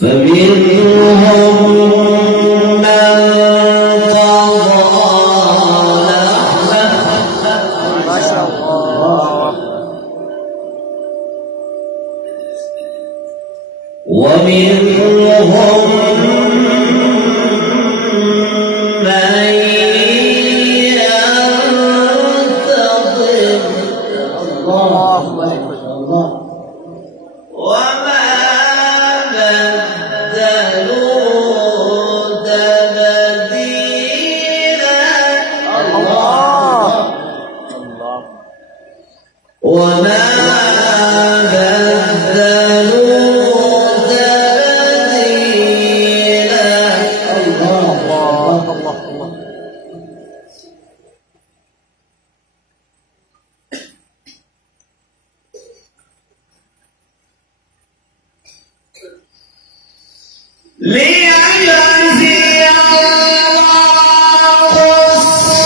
فمنهم من قضى نحبه ما شاء الله. ومنهم من ينتظر الله أكبر. وما بدلوا تبديلا الله وما بدلوا تبديلا الله الله. ليجزي الله الصادقين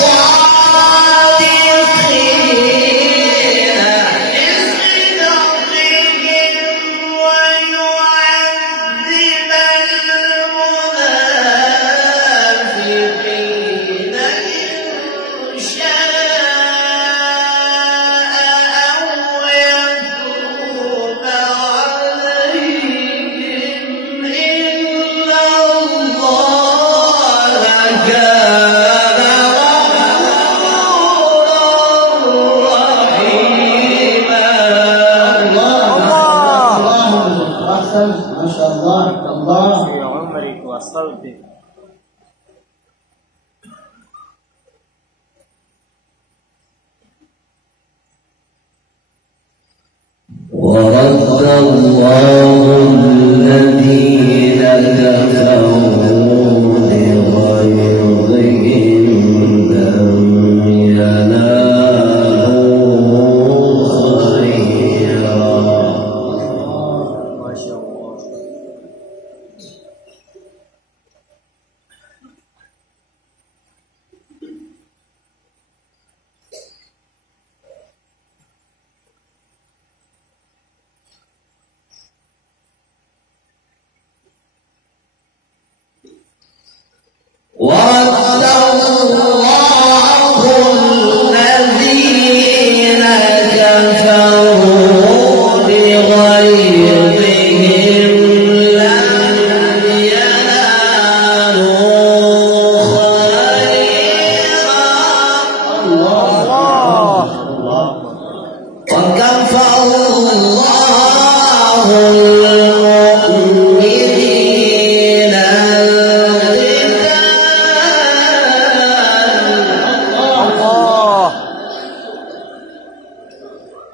بصدقهم ويعذب المنافقين إن شاء أو يتوب عليهم إن الله كان غفورا رحيما. أحسن ما شاء الله. الله في عمرك وصوتك. ورد الله الذين كفروا بغيظهم لم ينالوا خيرا ما شاء الله. ورد الله الذين كفروا بغيظهم لم ينالوا خيرا الله وكفى الله المؤمنين الله.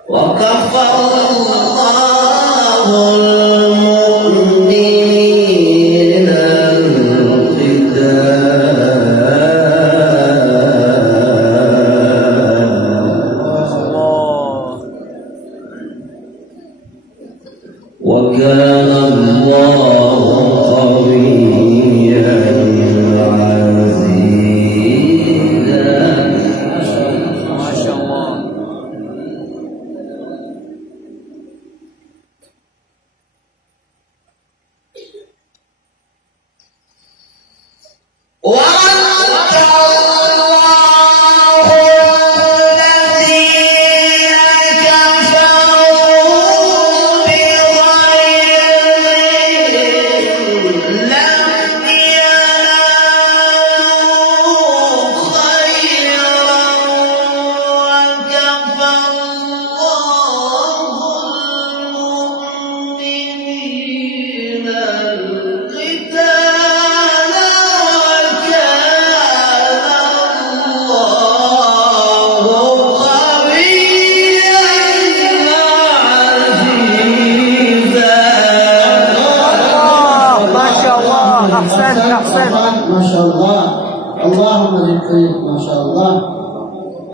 وكفى الله المؤمنين القتال وكان الله